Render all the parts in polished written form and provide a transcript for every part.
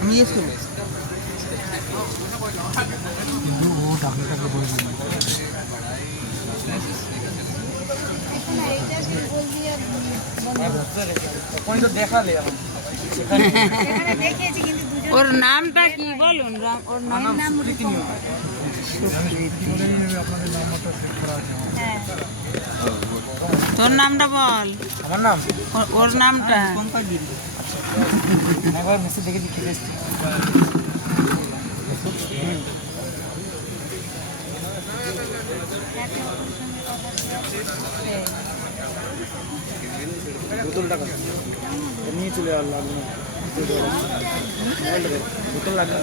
আমি ইয়েস করবো কিন্তু ও ডাক্তারকে বলবি তো দেখালে ওর নামটা কি বলুন? ওর নাম তোর নামটা বল। আমার নাম ওর নামটা একবার মেসেজ দেখে দিতে এসেছি বোতলটা নিয়ে চলে লাগবে না বোতল লাগবে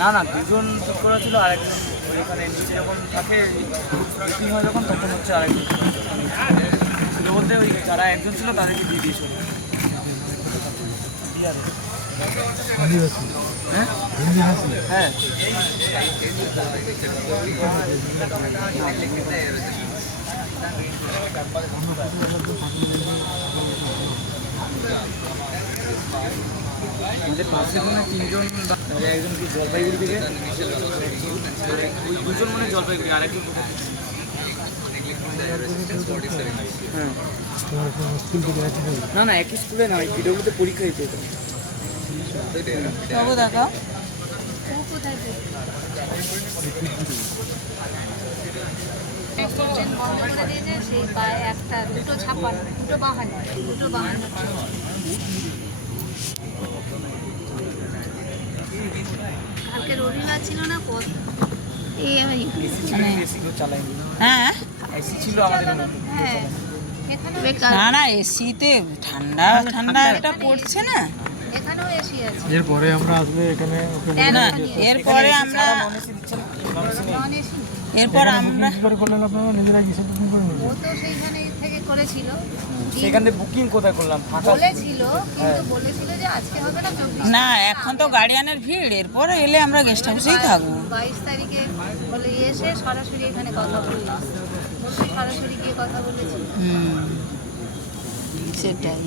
না না না দুজন ঠিক করা ছিল আরেকজন ওইখানে নিচে যখন থাকে বুকিং হয় যখন তখন হচ্ছে আরেকজন ছিল বলতে ওই যারা একজন ছিল তাদেরকে দিয়ে দিয়েছিল হ্যাঁ হ্যাঁ আমাদের পাশে মনে তিনজন একজন কি জলপাইগুড়ি থেকে ওই দুজন মনে জলপাইগুড়ি আরেকজন হ্যাঁ না না একই স্কুলে না ওই পিডব্লিউতে পরীক্ষা দিতে হতো দেখো কালকে রবিবার ছিল না হ্যাঁ এসি ছিল আমাদের না না এসিতে ঠান্ডা ঠান্ডা একটা পড়ছে না। এখানেও এসি আছে। এরপরে আমরা আসলে এখানে না এরপরে আমরা এরপর আমরা করলেন আপনারা নিজেরা গিয়ে বুকিং করে ও তো সেইখানে থেকে করেছিল, সেখানে বুকিং কোথায় করলাম ফাঁকা বলেছিল, কিন্তু বলেছিল যে আজকে হবে না 24 না এখন তো গার্ডিয়ানের ভিড়, এরপরে এলে আমরা গেস্ট হাউসেই থাকবো। 22 তারিখে বলে এসে সরাসরি এখানে কথা বললাম, সরাসরি গিয়ে কথা বলেছি। সেটাই